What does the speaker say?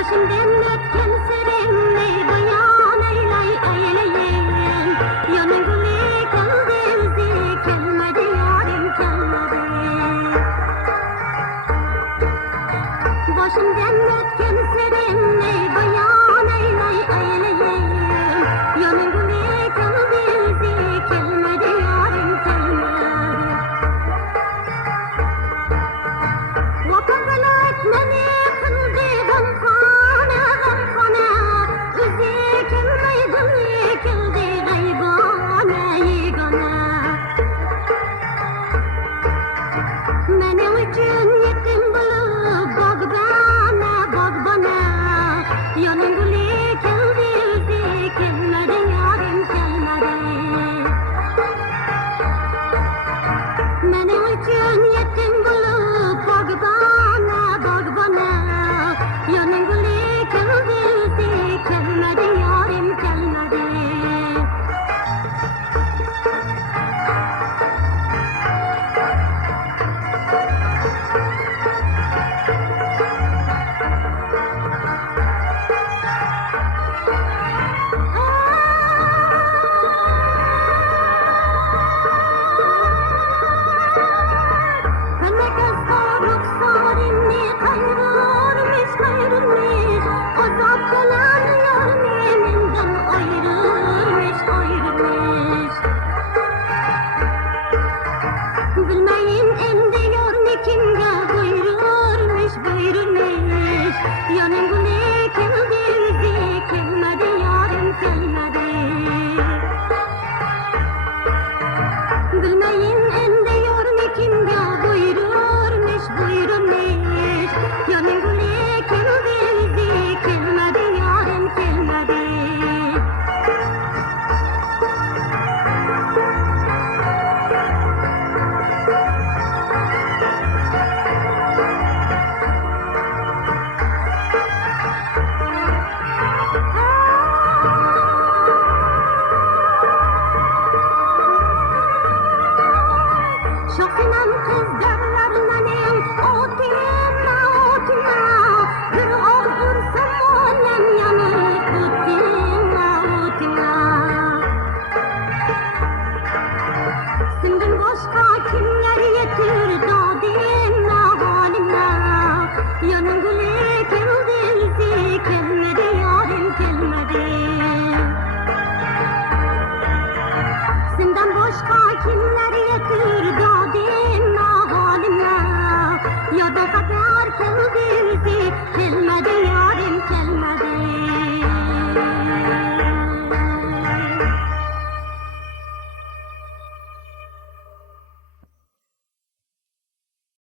Başımdan ötken serenli bayan eyleyim. Yanın gülü kaldı üzdü, kelmedi yarim kelmedi. Başımdan ötken serenli bayan eyleyim. Yanın gülü kaldı üzdü, kelmedi yarim kelmedi. Vatan velayet meni kıldı gamkhane gamkhane. Üzdü kelmeyi gülü kildi gaybane yegane. Mening uchun yetim bo'lib bog'bona bog'bona. Yoning guli keldi o'zi kelmadi yorim kelmadi. Mening uchun yetim bo'lib bog'bona bog'bona. Yoning guli keldi o'zi kelmadi yorim kelmadi. Bilmeyin endi yorni kimga buyururmuş buyururmuş. Yanım gülü keldi üzdü kelmedi yarim kelmedi. Bilmeyin endi yorni kimga buyururmuş buyururmuş. Yanım gülü keldi üzdü kelmedi yarim kelmedi. Şokinam kız derler mening otima otima. Bir oq ursam olam yanib otima otima. Sendan boshqa kimlar yetir dodimma holimma. Yoning guli keldi o'zi kelmadi yorim kelmadi. Sendan boshqa kimlar yetir